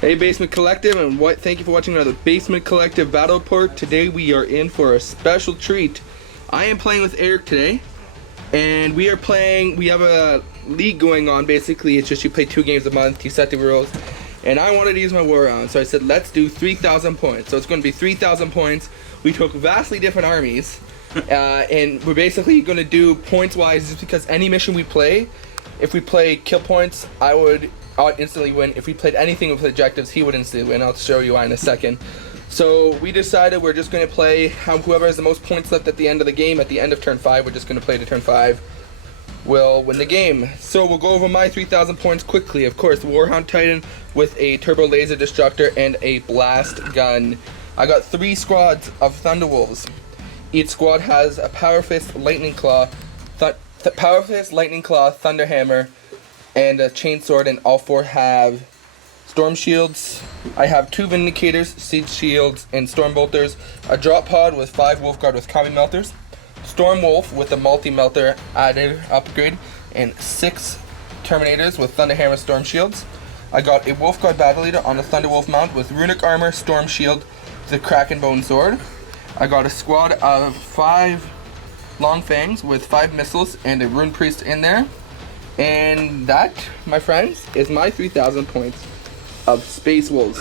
Hey Basement Collective, and thank you for watching another Basement Collective Battle Report. Today we are in for a special treat. I am playing with Eric today, and we have a league going on. Basically, it's just you play 2 games a month, you set the rules, and I wanted to use my warhound, so I said let's do 3,000 points. So it's going to be 3,000 points. We took vastly different armies, and we're basically going to do points wise, just because any mission we play, if we play kill points, I would instantly win. If we played anything with objectives, he would instantly win. I'll show you why in a second. So we decided we're just going to play whoever has the most points left at the end of the game. At the end of turn 5, we're just going to play to turn 5. Will win the game. So we'll go over my 3,000 points quickly. Of course, Warhound Titan with a turbo laser destructor and a blast gun. I got 3 squads of Thunderwolves. Each squad has a Power Fist, Lightning Claw, Thunderhammer, and a Chainsword, and all 4 have Storm Shields. I have 2 Vindicators, Siege Shields, and Storm Bolters, a Drop Pod with 5 Wolfguard with Combi Melters, Storm Wolf with a Multi-Melter added upgrade, and 6 Terminators with Thunderhammer Storm Shields. I got a Wolfguard Battle Leader on a Thunderwolf mount with Runic Armor, Storm Shield, the Kraken Bone Sword. I got a squad of 5 Long Fangs with 5 missiles and a Rune Priest in there. And that, my friends, is my 3,000 points of Space Wolves.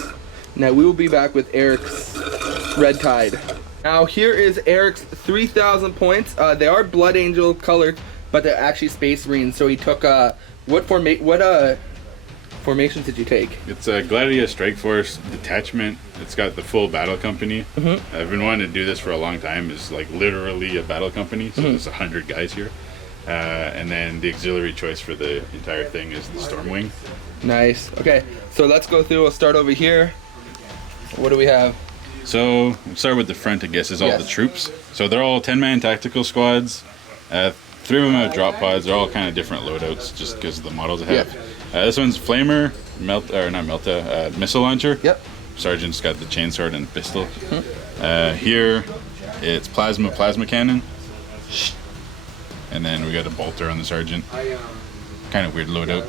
Now we will be back with Eric's Red Tide. Now here is Eric's 3,000 points. They are Blood Angel colored, but they're actually Space Marines. So he took what formations did you take? It's a Gladiator Strike Force detachment. It's got the full battle company. I've been wanting to do this for a long time. It's like literally a battle company. So there's 100 guys here. And then the auxiliary choice for the entire thing is the Stormwing. Nice. Okay, so let's go through. We'll start over here. What do we have? So we'll start with the front, I guess, is all the troops. So they're all 10-man tactical squads. 3 of them have drop pods. They're all kind of different loadouts just because of the models I have. This one's Flamer, missile launcher. Yep. Sergeant's got the chainsword and pistol. Here, it's plasma cannon. And then we got a bolter on the sergeant. Kind of weird loadout.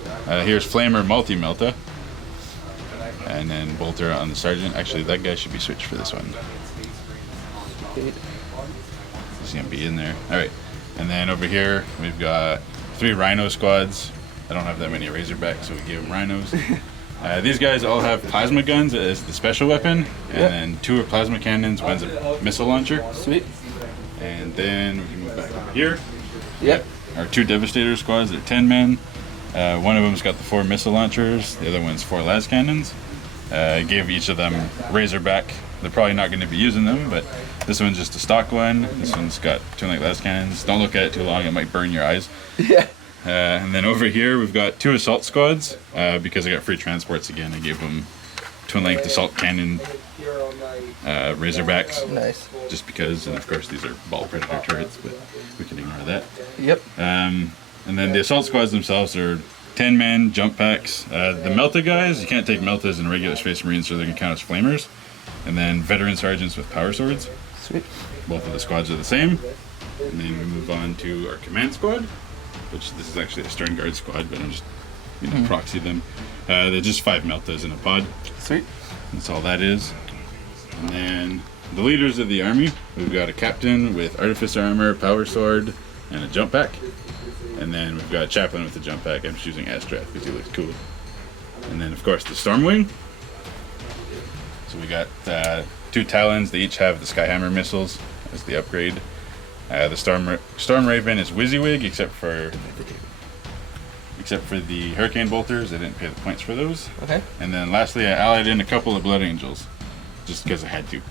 Here's Flamer multi-melta. And then bolter on the sergeant. Actually, that guy should be switched for this one. He's gonna be in there. Alright. And then over here, we've got 3 rhino squads. I don't have that many Razorbacks, so we give them rhinos. These guys all have plasma guns as the special weapon. And then 2 are plasma cannons, one's a missile launcher. Sweet. And then we can move back over here. Yep. Our 2 Devastator squads, they're 10 men. One of them's got the 4 missile launchers, the other one's 4 las cannons. I gave each of them Razorback. They're probably not going to be using them, but this one's just a stock one. This one's got twin link las cannons. Don't look at it too long, it might burn your eyes. Yeah. And then over here we've got 2 assault squads. Because I got free transports again, I gave them twin length assault cannon Razorbacks. Nice. Just because, and of course these are ball predator turrets, but we can ignore that. Yep. And then the assault squads themselves are 10 men jump packs. The Melta guys, you can't take Meltas in regular Space Marines, so they can count as flamers. And then veteran sergeants with power swords. Sweet. Both of the squads are the same. And then we move on to our command squad, which this is actually a Stern Guard squad, but I'm just proxy them. They're just 5 Meltas in a pod. Sweet. That's all that is. And then the leaders of the army, we've got a captain with artificer armor, power sword, and a jump pack. And then we've got a chaplain with a jump pack. I'm just using Astrath because he looks cool. And then of course the Stormwing. So we got 2 Talons. They each have the Skyhammer missiles as the upgrade. The Storm Raven is WYSIWYG except for the Hurricane Bolters. I didn't pay the points for those. Okay. And then lastly, I allied in a couple of Blood Angels, just because I had to.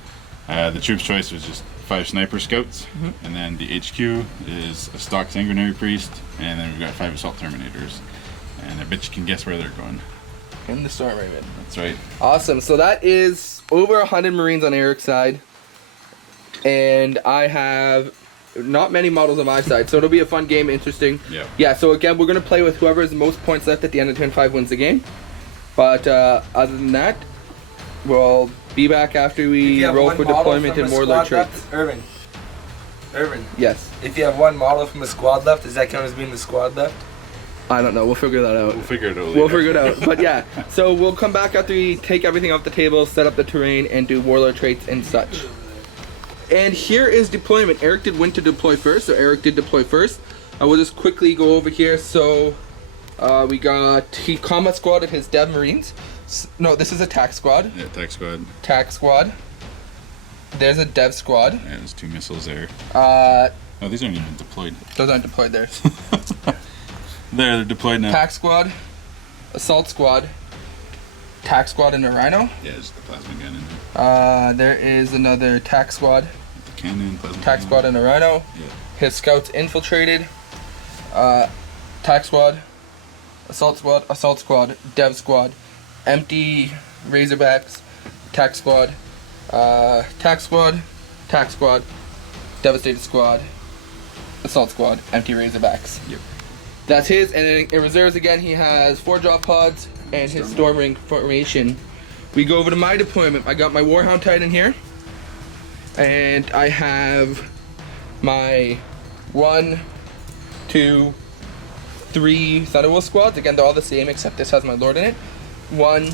The troops choice was just 5 Sniper Scouts, and then the HQ is a stock Sanguinary Priest, and then we've got 5 Assault Terminators. And I bet you can guess where they're going. In the Storm Raven. That's right. Awesome. So that is over 100 Marines on Eric's side, and I have not many models on my side, so it'll be a fun game, interesting. Yeah, so again, we're going to play with whoever has the most points left at the end of turn 5 wins the game. But other than that, we'll be back after we roll for deployment and Warlord traits. Irvin. Yes. If you have 1 model from a squad left, does that count as being the squad left? I don't know. We'll figure that out. We'll figure it out. We'll figure it out. But yeah, so we'll come back after we take everything off the table, set up the terrain, and do warlord traits and such. And here is deployment. Eric did win to deploy first, so Eric did deploy first. I will just quickly go over here. So we got combat squad of his dev marines. No, this is a tac squad. Yeah, tac squad. Tac squad. There's a dev squad. Yeah, there's 2 missiles there. Oh, these aren't even deployed. Those aren't deployed there. They're deployed now. Tac squad, assault squad, tac squad, and a rhino. Yeah, just the plasma gun in there. There is another tac squad. The cannon, plasma Tac gun. squad and a rhino. Yeah. His scouts infiltrated. Tac squad, assault squad, dev squad, empty razorbacks, tac squad, tac squad, devastated squad, assault squad, empty razorbacks. Yep. That's his, and then in reserves again he has 4 drop pods and his storm ring formation. We go over to my deployment. I got my warhound titan here, and I have my 1, 2, 3 Thunderwolf squads. Again, they're all the same except this has my lord in it. 1,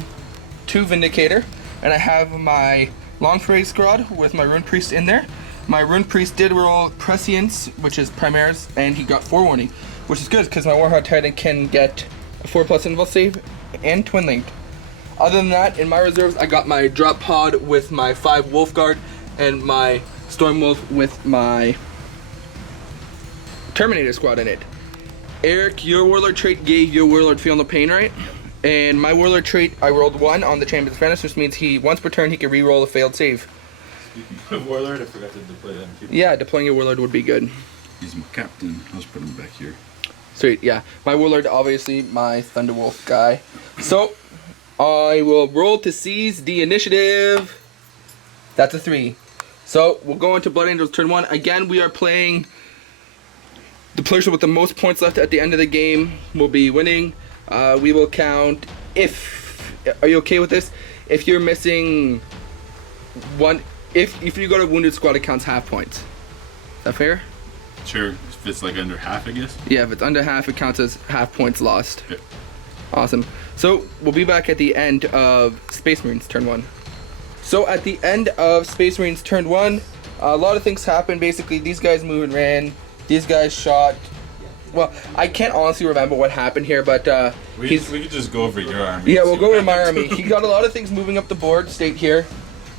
2 Vindicator, and I have my Long Parade squad with my Rune Priest in there. My Rune Priest did roll Prescience, which is Primaris, and he got forewarning, which is good because my Warhound Titan can get a 4+ invul save and twin linked. Other than that, in my reserves, I got my drop pod with my 5 Wolf Guard and my Storm Wolf with my Terminator squad in it. Eric, your Warlord trait gave your Warlord Feel No Pain, right? And my Warlord trait, I rolled 1 on the Chamber's Venice, which means he, once per turn, he can re-roll a failed save. Warlord, I forgot to deploy that. Yeah, deploying your Warlord would be good. He's my captain. I'll just put him back here. Sweet, yeah. My Warlord, obviously, my Thunderwolf guy. So, I will roll to seize the initiative. That's a 3. So, we'll go into Blood Angels turn 1. Again, we are playing the player with the most points left at the end of the game will be winning. We will count if... Are you okay with this? If you're missing 1... If you go to Wounded Squad, it counts half points. Is that fair? Sure. If it's like under half, I guess. Yeah, if it's under half, it counts as half points lost. Okay. Awesome. So, we'll be back at the end of Space Marines turn 1. So, at the end of Space Marines turn 1, a lot of things happened. Basically, these guys moved and ran. These guys shot. Well, I can't honestly remember what happened here, but we could just go over your army. Yeah, we'll go over my army. He got a lot of things moving up the board, state here.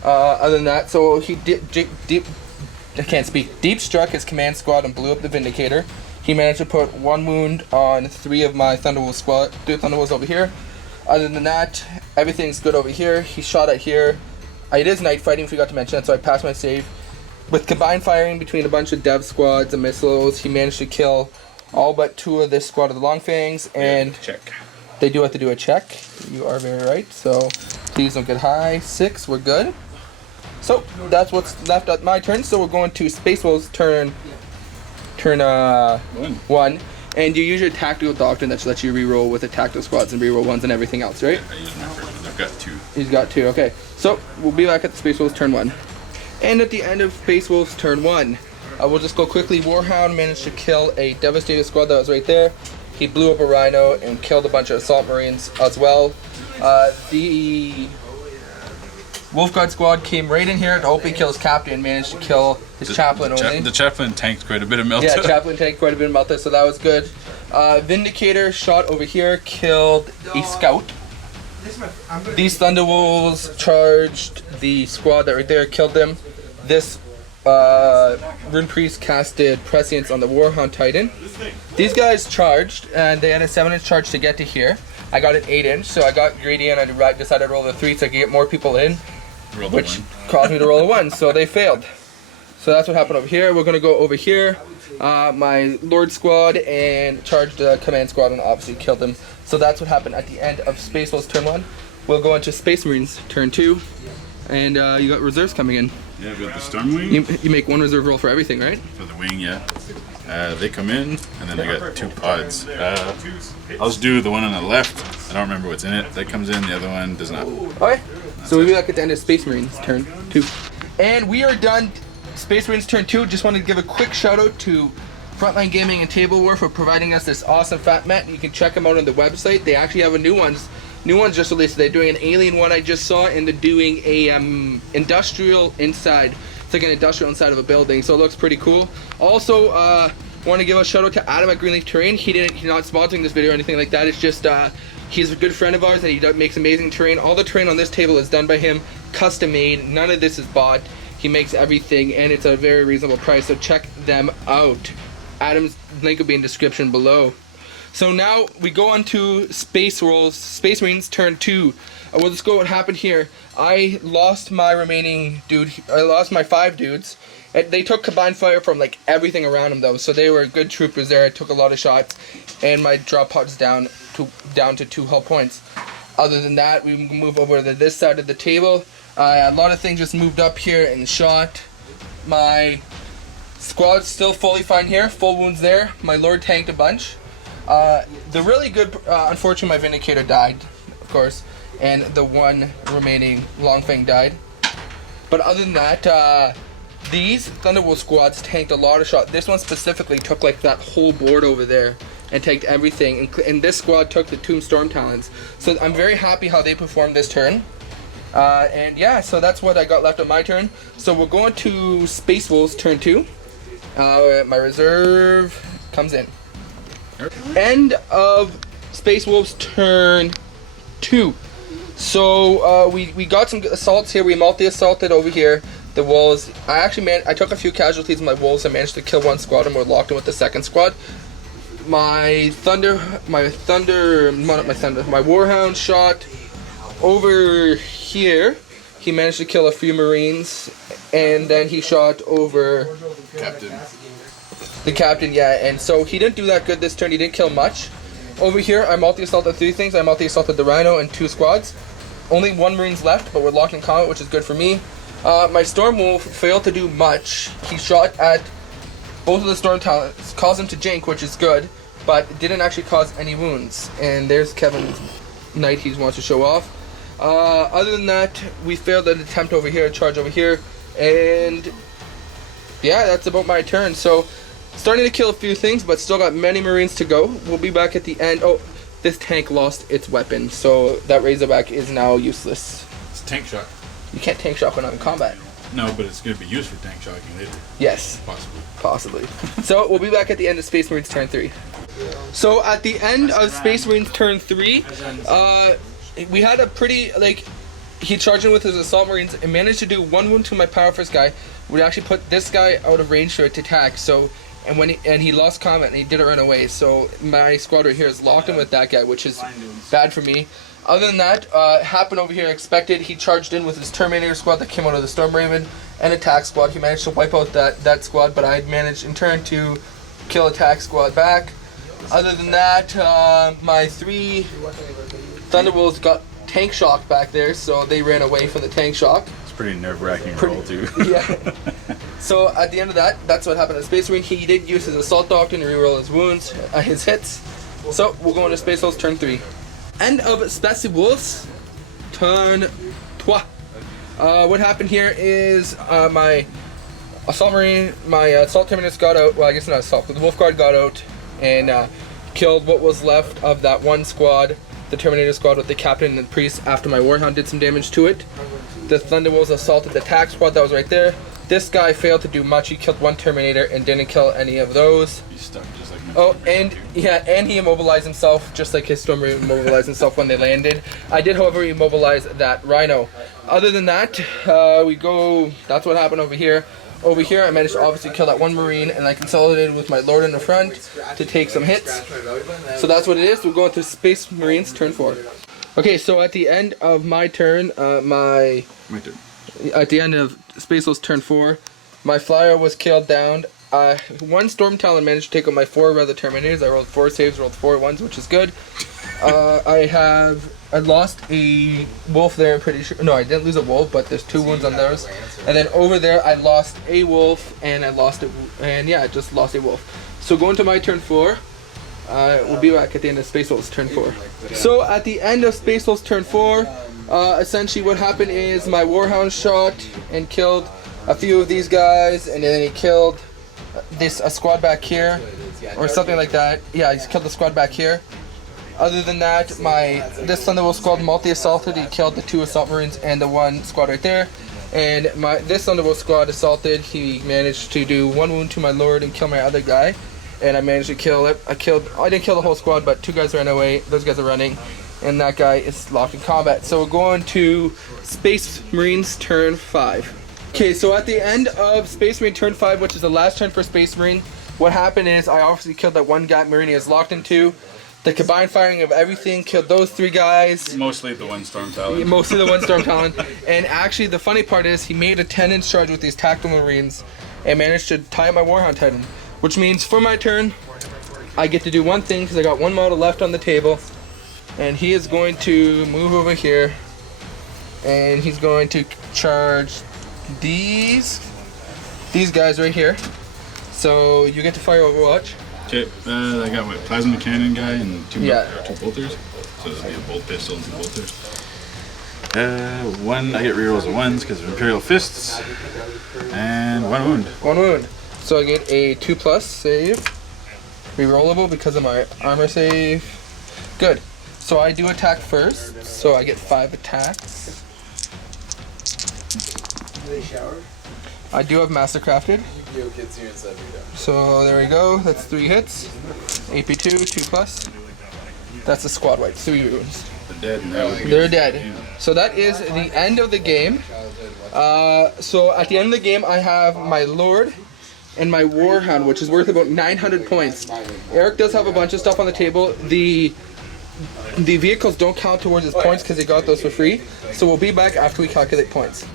Other than that, so he I can't speak. Deep struck his command squad and blew up the Vindicator. He managed to put 1 wound on 3 of my Thunderwolf squad. 2 Thunderwolves over here. Other than that, everything's good over here. He shot at here. It is night fighting, forgot to mention that, so I passed my save. With combined firing between a bunch of dev squads and missiles, he managed to kill all but 2 of this squad of the Long Fangs, and check. They do have to do a check. You are very right, so please don't get high. 6, we're good. So that's what's left at my turn. So we're going to Space Wolves turn 1, and you use your tactical doctrine that lets you reroll with the tactical squads and reroll 1s and everything else, right? Yeah, I used my first one. I've got 2. He's got 2. Okay, so we'll be back at the Space Wolves turn 1, and at the end of Space Wolves turn 1, we'll just go quickly. Warhound managed to kill a devastated squad that was right there. He blew up a Rhino and killed a bunch of Assault Marines as well. The Wolf Guard squad came right in here to hope he kills Captain, managed to kill his chaplain only. The chaplain tanked quite a bit of Melta. Yeah, chaplain tanked quite a bit of Melta, so that was good. Vindicator shot over here, killed a scout. These Thunderwolves charged the squad that right there, killed them. This Rune Priest casted Prescience on the Warhound Titan. These guys charged, and they had a 7-inch charge to get to here. I got an 8-inch, so I got greedy and I decided to roll the 3 so I could get more people in, which caused me to roll a 1, so they failed. So that's what happened over here. We're going to go over here. My Lord squad and charged the command squad and obviously killed them. So that's what happened at the end of Space Wolves turn 1. We'll go into Space Marines turn 2, and you got reserves coming in. Yeah, with the Storm Wing. You make 1 reserve roll for everything, right? For the wing, yeah. They come in, and then I got 2 pods. I'll just do the one on the left. I don't remember what's in it. That comes in, the other one does not. Okay, so we'll be back at the end of Space Marines turn 2. And we are done. Space Marines turn 2. Just wanted to give a quick shout out to Frontline Gaming and Table War for providing us this awesome fat mat. You can check them out on the website. They actually have a new ones just released. They're doing an alien one I just saw, and they're doing a industrial inside. It's like an industrial inside of a building, so it looks pretty cool. Also, want to give a shout out to Adam at Greenleaf Terrain. He's not sponsoring this video or anything like that. It's just he's a good friend of ours, and he makes amazing terrain. All the terrain on this table is done by him, custom made. None of this is bought. He makes everything, and it's a very reasonable price. So check them out. Adam's link will be in the description below. So now we go on to Space Marines turn 2. We'll just go what happened here. I lost my remaining dude. I lost my 5 dudes. They took combined fire from like everything around them though, so they were good troopers there. I took a lot of shots, and my drop pod's down to 2 hull points. Other than that, we move over to this side of the table. A lot of things just moved up here and shot. My squad's still fully fine here, full wounds there. My Lord tanked a bunch. The really good, unfortunately my Vindicator died, of course, and the one remaining Longfang died. But other than that, these Thunderbolt squads tanked a lot of shots. This one specifically took like that whole board over there and tanked everything, and this squad took the Tomb Storm Talons. So I'm very happy how they performed this turn. And yeah, so that's what I got left on my turn. So we're going to Space Wolves turn 2. My reserve comes in. End of Space Wolves turn 2. So we got some assaults here. We multi-assaulted over here the wolves. I took a few casualties in my wolves. I managed to kill 1 squad, and we're locked in with the 2nd squad. My warhound shot over here. He managed to kill a few Marines, and then he shot over the captain, yeah, and so he didn't do that good this turn. He didn't kill much. Over here, I multi-assaulted 3 things. I multi-assaulted the Rhino and 2 squads. Only 1 Marine's left, but we're locked in combat, which is good for me. My Storm Wolf failed to do much. He shot at both of the Storm Talents, caused him to jank, which is good, but didn't actually cause any wounds. And there's Kevin's Knight he wants to show off. Other than that, we failed an attempt over here, a charge over here, and yeah, that's about my turn. So, starting to kill a few things, but still got many Marines to go. We'll be back at the end. Oh, this tank lost its weapon, so that Razorback is now useless. It's tank shock. You can't tank shock when I'm in combat. No, but it's going to be used for tank shocking later. Yes. Possibly. So, we'll be back at the end of Space Marines turn 3. So, at the end of Space Marines turn 3, we had a pretty, he charged in with his Assault Marines and managed to do 1 wound to my Power First guy. Would actually put this guy out of range for it to attack. So, and he lost combat and he didn't run away. So my squad right here is locked in with that guy, which is bad for me. Other than that, happened over here expected. He charged in with his Terminator squad that came out of the Storm Raven and Attack squad. He managed to wipe out that squad, but I managed in turn to kill Attack squad back. Other than that, my 3 Thunderbolts got tank shock back there, so they ran away from the tank shock. It's pretty nerve-wracking roll too. Yeah. So at the end of that, that's what happened at Space Marine. He did use his Assault Doctrine to reroll his wounds, his hits. So we'll go into Space Wolves turn 3. End of Space Wolves turn 3. What happened here is my Assault Marine, my Assault Terminus got out. Well, I guess not Assault, but the Wolf Guard got out and killed what was left of that 1 squad, the Terminator squad with the Captain and the Priest, after my Warhound did some damage to it. The Thunderwolves assaulted the Attack squad that was right there. This guy failed to do much. He killed 1 Terminator and didn't kill any of those. He's stuck just like my and he immobilized himself just like his Storm Marine immobilized himself when they landed. I did, however, immobilize that Rhino. Other than that, that's what happened over here. Over here, I managed to obviously kill that 1 Marine, and I consolidated with my Lord in the front to take some hits. So that's what it is. We're going to Space Marines turn 4. Okay, so at the end of my turn, my turn. At the end of Space Wolves turn 4, my flyer was killed down. 1 Storm Talon managed to take out my 4 rather Terminators. I rolled 4 saves, rolled 4 ones, which is good. I lost a wolf there, I'm pretty sure. No, I didn't lose a wolf, but there's 2 wounds on those. And then over there, I lost a wolf, and I just lost a wolf. So going to my turn 4, we'll be back at the end of Space Wolves turn 4. So at the end of Space Wolves turn 4, essentially what happened is my Warhound shot and killed a few of these guys, and then he killed a squad back here, or something like that. Yeah, he's killed the squad back here. Other than that, this Thunderbolt squad multi-assaulted. He killed the 2 assault marines and the 1 squad right there. And this Thunderbolt squad assaulted. He managed to do 1 wound to my lord and kill my other guy. And I managed to kill it. I didn't kill the whole squad, but 2 guys ran away. Those guys are running, and that guy is locked in combat. So we're going to Space Marines turn 5. Okay, so at the end of Space Marine turn 5, which is the last turn for Space Marine, what happened is I obviously killed that 1 guy Marine he was locked into. The combined firing of everything killed those 3 guys. Mostly the 1 Storm Talon. Mostly the 1 Storm Talon. And actually, the funny part is he made a 10-inch charge with these tactical Marines and managed to tie my Warhound Titan. Which means for my turn, I get to do one thing because I got 1 model left on the table. And he is going to move over here. And he's going to charge these guys right here. So you get to fire Overwatch. Okay, I got what, plasma cannon guy and 2 bolters. So that'll be a bolt pistol and 2 bolters. 1, I get rerolls of 1s because of Imperial Fists. And 1 wound. 1 wound. So I get a 2+ save. Rerollable because of my armor save. Good. So I do attack first. So I get 5 attacks. Do they shower? I do have Mastercrafted. Kids here inside So there we go. That's 3 hits. AP2, 2+. That's a squad wipe. 3 wounds. They're dead now. They're dead. So that is the end of the game. So at the end of the game, I have my Lord and my Warhound, which is worth about 900 points. Eric does have a bunch of stuff on the table. The vehicles don't count towards his points because he got those for free. So we'll be back after we calculate points.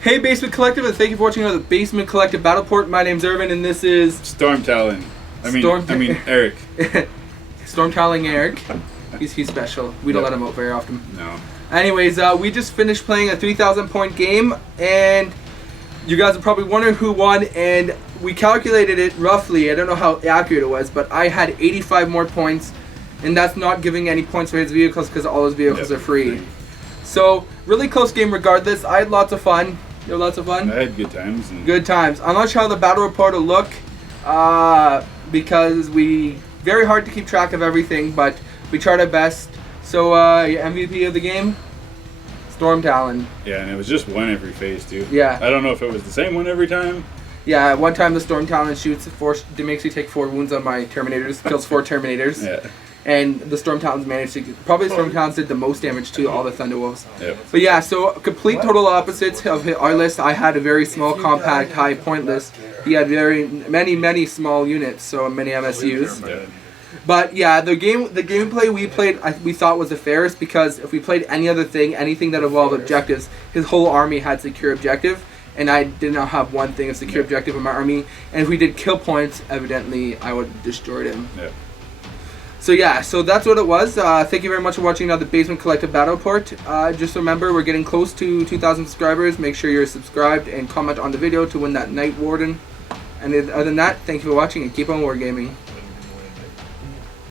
Hey Basement Collective, and thank you for watching another Basement Collective Battleport. My name's Irvin, and this is Storm Talon. I mean Eric. Storm Talon Eric. He's special. We don't let him out very often. No. Anyways, we just finished playing a 3,000 point game, and you guys are probably wondering who won, and we calculated it roughly. I don't know how accurate it was, but I had 85 more points, and that's not giving any points for his vehicles because all his vehicles are free. So, really close game regardless. I had lots of fun. You had lots of fun? I had good times. Good times. I'm not sure how the battle report will look because very hard to keep track of everything, but we tried our best. So, your MVP of the game? Storm Talon. Yeah, and it was just 1 every phase too. Yeah. I don't know if it was the same one every time. Yeah, one time the Storm Talon shoots it makes me take 4 wounds on my Terminators, kills 4 Terminators. Yeah. And the Storm Talons managed to probably Storm Talons did the most damage to all the Thunderwolves. Yep. But yeah, so complete total opposites of our list. I had a very small, compact, high point list. He had many small units, so many MSUs. Yeah. But yeah, the gameplay we played, we thought was the fairest because if we played any other thing, anything that involved objectives, his whole army had secure objective, and I did not have one thing of secure objective in my army. And if we did kill points, evidently I would have destroyed him. Yeah. So yeah, so that's what it was. Thank you very much for watching another Basement Collective Battle Report. Just remember, we're getting close to 2,000 subscribers. Make sure you're subscribed and comment on the video to win that Night Warden. And other than that, thank you for watching and keep on wargaming.